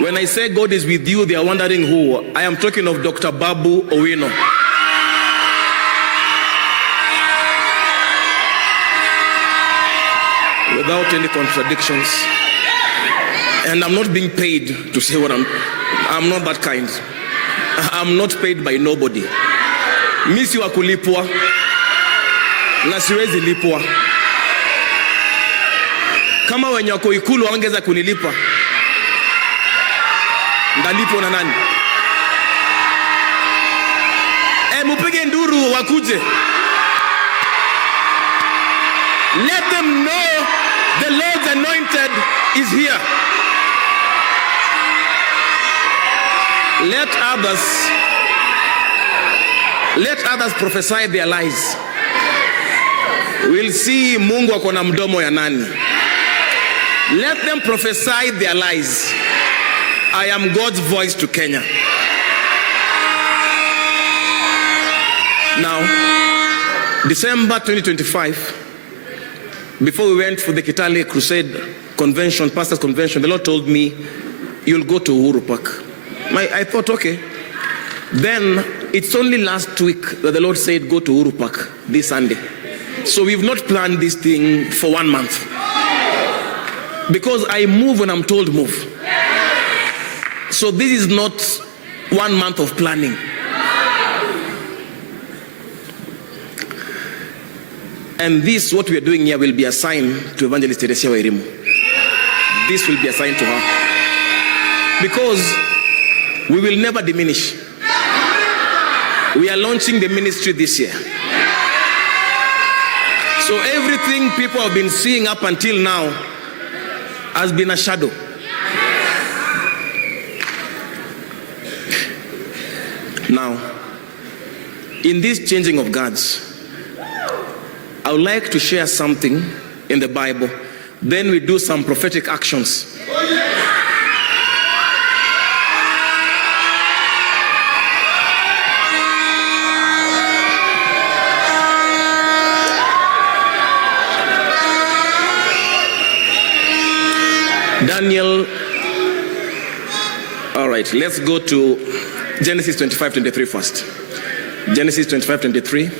When I say God is with you, they are wondering who. I am talking of Dr.Babu Owino. Without any contradictions. And I'm not being paid to say what I'm not that kind. I'm not paid by nobody. Misi wa kulipwa na siwezi lipwa. Kama wenye wako Ikulu wangeza kunilipa, ndalipwa na nani? Mupige nduru wakuje. Let them know the Lord's anointed is here. Let others prophesy their lies. We'll see Mungu ako na mdomo ya nani. Let them prophesy their lies. I am God's voice to Kenya. Now, December 2025, before we went for the Kitale Crusade Convention, Pastors Convention, the Lord told me, you'll go to Uhuru Park. I thought, okay. Then, it's only last week that the Lord said, go to Uhuru Park this Sunday. So we've not planned this thing for 1 month. Because I move when I'm told move. So this is not 1 month of planning. And this, what we are doing here, will be assigned to Evangelist Teresia Wairimu. This will be assigned to her. Because we will never diminish. We are launching the ministry this year. So everything people have been seeing up until now has been a shadow. Now, in this changing of guards, I would like to share something in the Bible. Then we do some prophetic actions. Daniel, all right, let's go to Genesis 25:23 first. Genesis 25:23.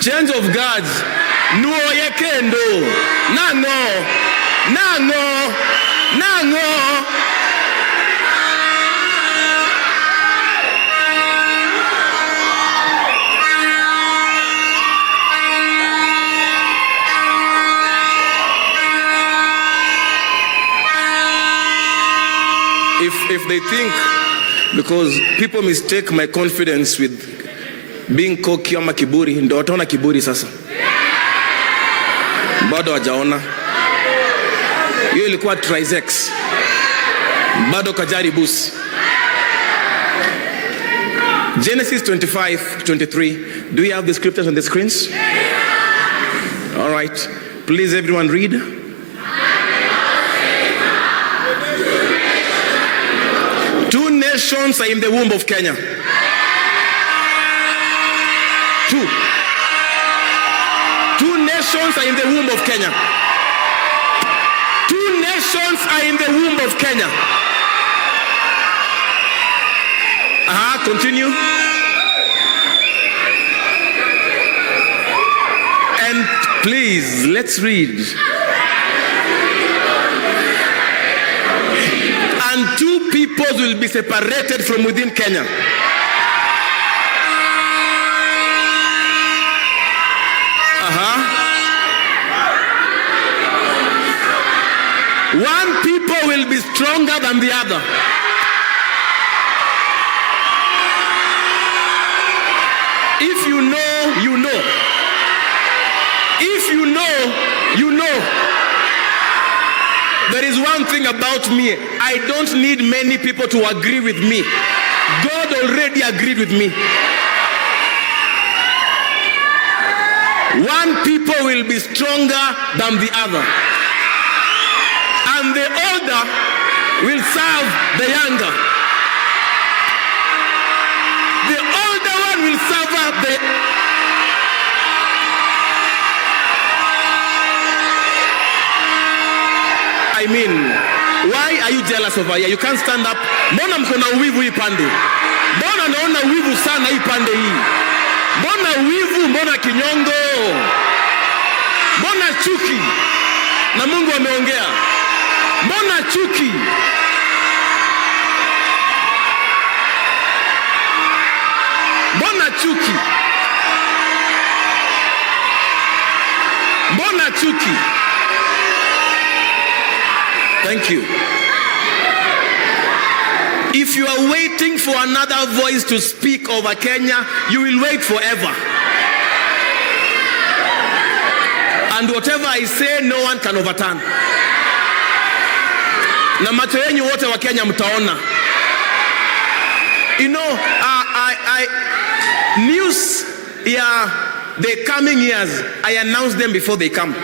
Change of guards. Nuo yekendo. Nango. If they think, because people mistake my confidence with being cocky ama kiburi, ndio wataona kiburi sasa. Bado hajaona. Hiyo ilikuwa trizex. Bado kajaribus. Genesis 25:23. Do you have the scriptures on the screens? All right. Please everyone read. Two nations are in the womb of Kenya. Two nations are in the womb of Kenya. Two nations are in the womb of Kenya. Continue. And please, let's read. And two peoples will be separated from within Kenya. One people will be stronger than the other. If you know, you know. If you know, you know. There is one thing about me. I don't need many people to agree with me. God already agreed with me. One people will be stronger than the other. And the older will serve the younger. The older one will serve the... I mean, why are you jealous over here? You can't stand up. Mbona mko na uwivu hii pande? Mbona naona uwivu sana hii pande hii? Mbona uwivu, mbona kinyongo? Mbona chuki? Na Mungu ameongea. Mbona chuki? Mbona chuki? Mbona chuki? Thank you. If you are waiting for another voice to speak over Kenya, you will wait forever. And whatever I say, no one can overturn. Na macho yenu wote wa Kenya mtaona. You know, news, the coming years, I announce them before they come.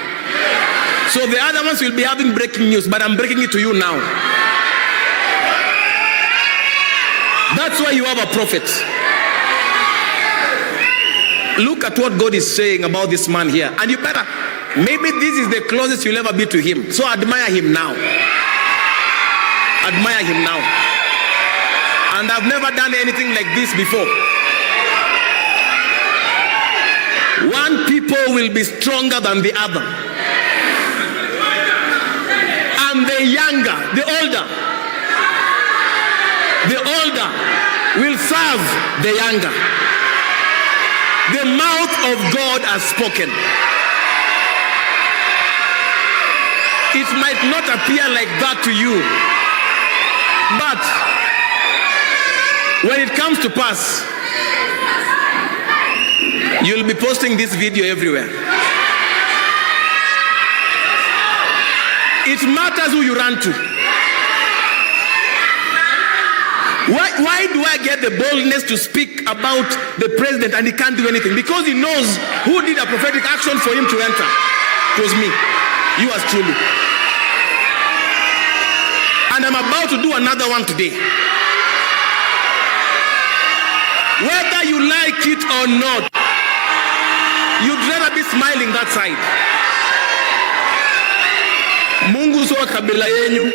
So the other ones will be having breaking news, but I'm breaking it to you now. That's why you have a prophet. Look at what God is saying about this man here. And you better, maybe this is the closest you'll ever be to him. So admire him now. Admire him now. And I've never done anything like this before. One people will be stronger than the other. And the younger, the older will serve the younger. The mouth of God has spoken. It might not appear like that to you, but when it comes to pass, you'll be posting this video everywhere. It matters who you run to. Why do I get the boldness to speak about the president and he can't do anything? Because he knows who did a prophetic action for him to enter. It was me. You as truly. And I'm about to do another one today. Whether you like it or not, you'd rather be smiling that side. Mungu sio kabila yenu.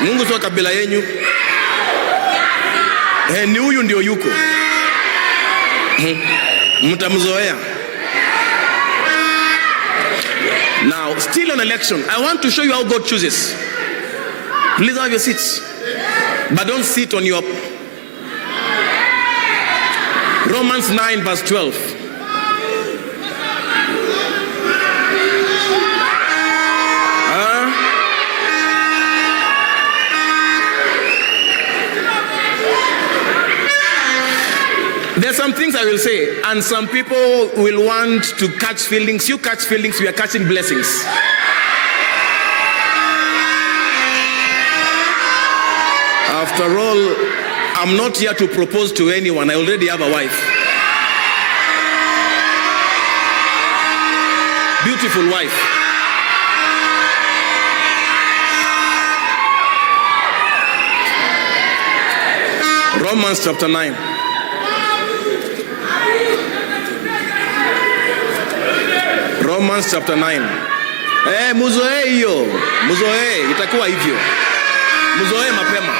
Mungu sio kabila yenu. Ni huyu ndio yuko. Mtamzoea. Now, still on election, I want to show you how God chooses. Please have your seats. But don't sit on your... Romans 9 verse 12. There's some things I will say, and some people will want to catch feelings. You catch feelings, we are catching blessings. After all, I'm not here to propose to anyone. I already have a wife. Beautiful wife. Romans chapter 9. Romans chapter 9. Muzoe hiyo. Muzoe, itakuwa hivyo. Muzoe mapema.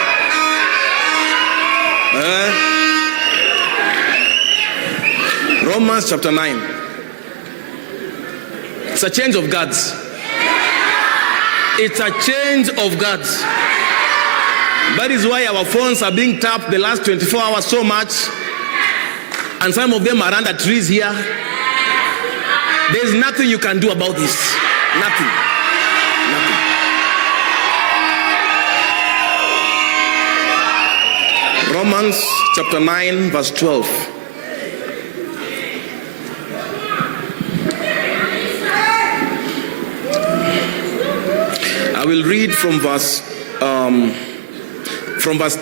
Romans chapter 9. It's a change of guards. It's a change of guards. That is why our phones are being tapped the last 24 hours so much. And some of them are under trees here. There's nothing you can do about this. Nothing. Nothing. Romans chapter 9 verse 12. I will read from verse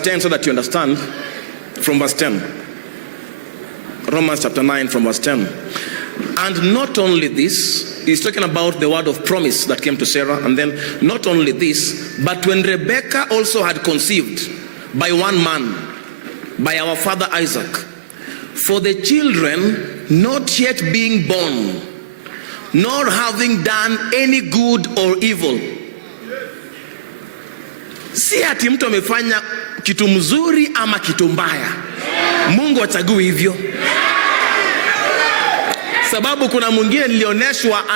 10 so that you understand. From verse 10. Romans chapter 9 from verse 10. And not only this, he's talking about the word of promise that came to Sarah. And then not only this, but when Rebekah also had conceived by one man, by our father Isaac, For the children not yet being born, nor having done any good or evil. Si ati mtu amefanya kitu mzuri ama kitu mbaya. Mungu achagui hivyo. Sababu kuna mwingine nilioneshwa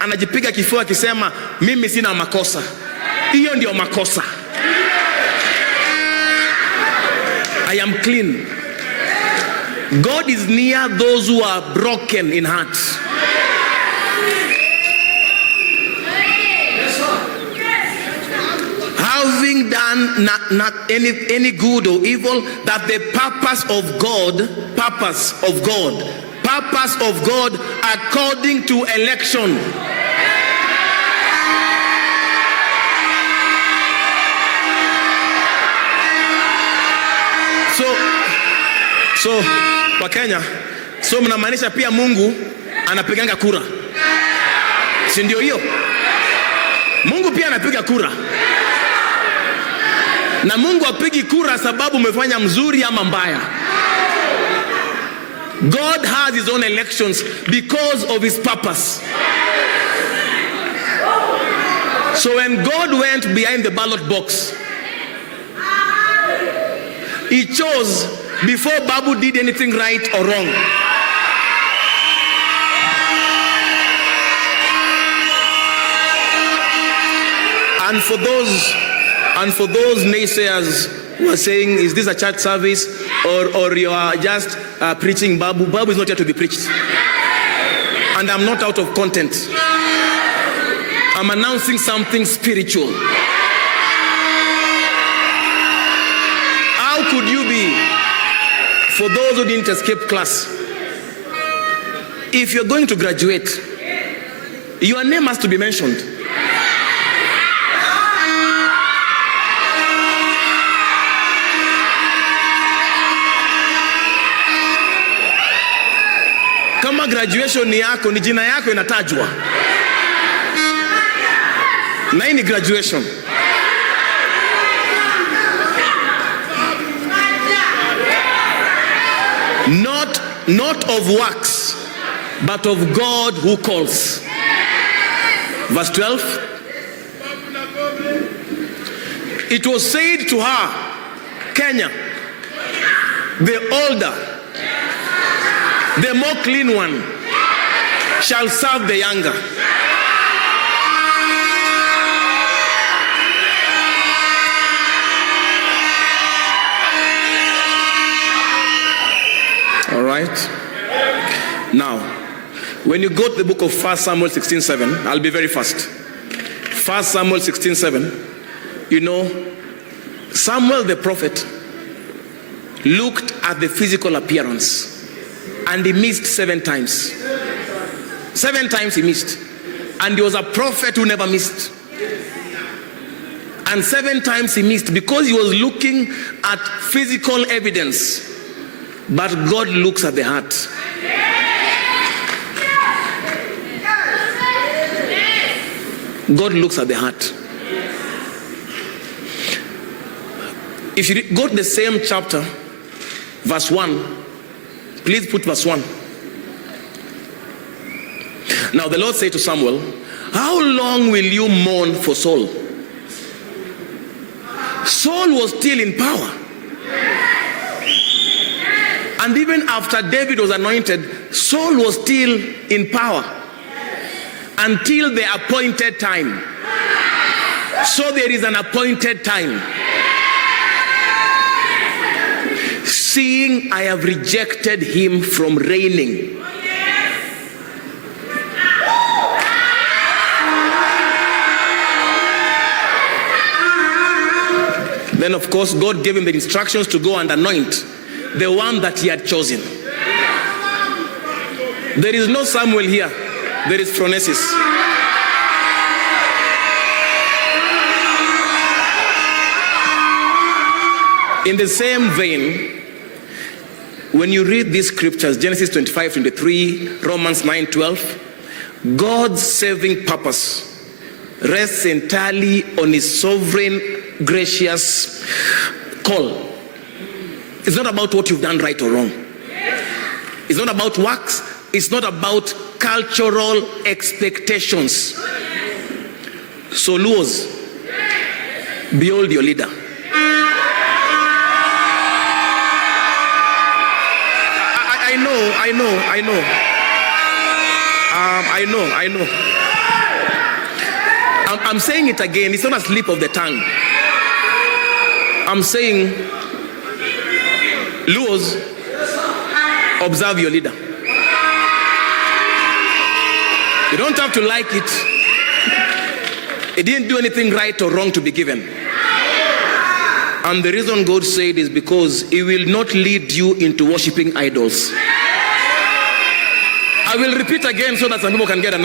anajipiga kifua akisema mimi sina makosa. Hiyo ndio makosa. I am clean. God is near those who are broken in heart. Having done not any good or evil, that the purpose of God according to election. So kwa Kenya, so mnamaanisha pia Mungu anapiganga kura. Si ndio hiyo? Mungu pia anapiga kura. Na Mungu apigi kura sababu umefanya mzuri ama mbaya. God has his own elections because of his purpose. So when God went behind the ballot box, he chose before Babu did anything right or wrong. And for those naysayers who are saying, is this a church service or you are just preaching Babu? Babu is not here to be preached. And I'm not out of content. I'm announcing something spiritual. How could you be, for those who didn't escape class, if you're going to graduate, your name has to be mentioned. Kama graduation yako ni jina yako inatajwa. Na hii ni graduation. Not of works, but of God who calls. Verse 12. It was said to her, Kenya, the older, the more clean one shall serve the younger. All right. Now, when you go to the book of 1 Samuel 16:7, I'll be very fast. 1 Samuel 16:7, you know, Samuel the prophet looked at the physical appearance and he missed 7 times. 7 times he missed. And he was a prophet who never missed. And 7 times he missed because he was looking at physical evidence. But God looks at the heart. God looks at the heart. If you go to the same chapter, verse 1, please put verse 1. Now the Lord said to Samuel, how long will you mourn for Saul? Saul was still in power. And even after David was anointed, Saul was still in power until the appointed time. So there is an appointed time. Seeing I have rejected him from reigning. Then of course God gave him the instructions to go and anoint the one that he had chosen. There is no Samuel here. There is phronesis. In the same vein, when you read these scriptures, Genesis 25:23, Romans 9:12, God's saving purpose rests entirely on his sovereign, gracious call. It's not about what you've done right or wrong. It's not about works. It's not about cultural expectations. So Luos, behold your leader. I know. I'm saying it again. It's not a slip of the tongue. I'm saying, Luos, observe your leader. You don't have to like it. It didn't do anything right or wrong to be given. And the reason God said is because He will not lead you into worshiping idols. I will repeat again so that some people can get annoyed.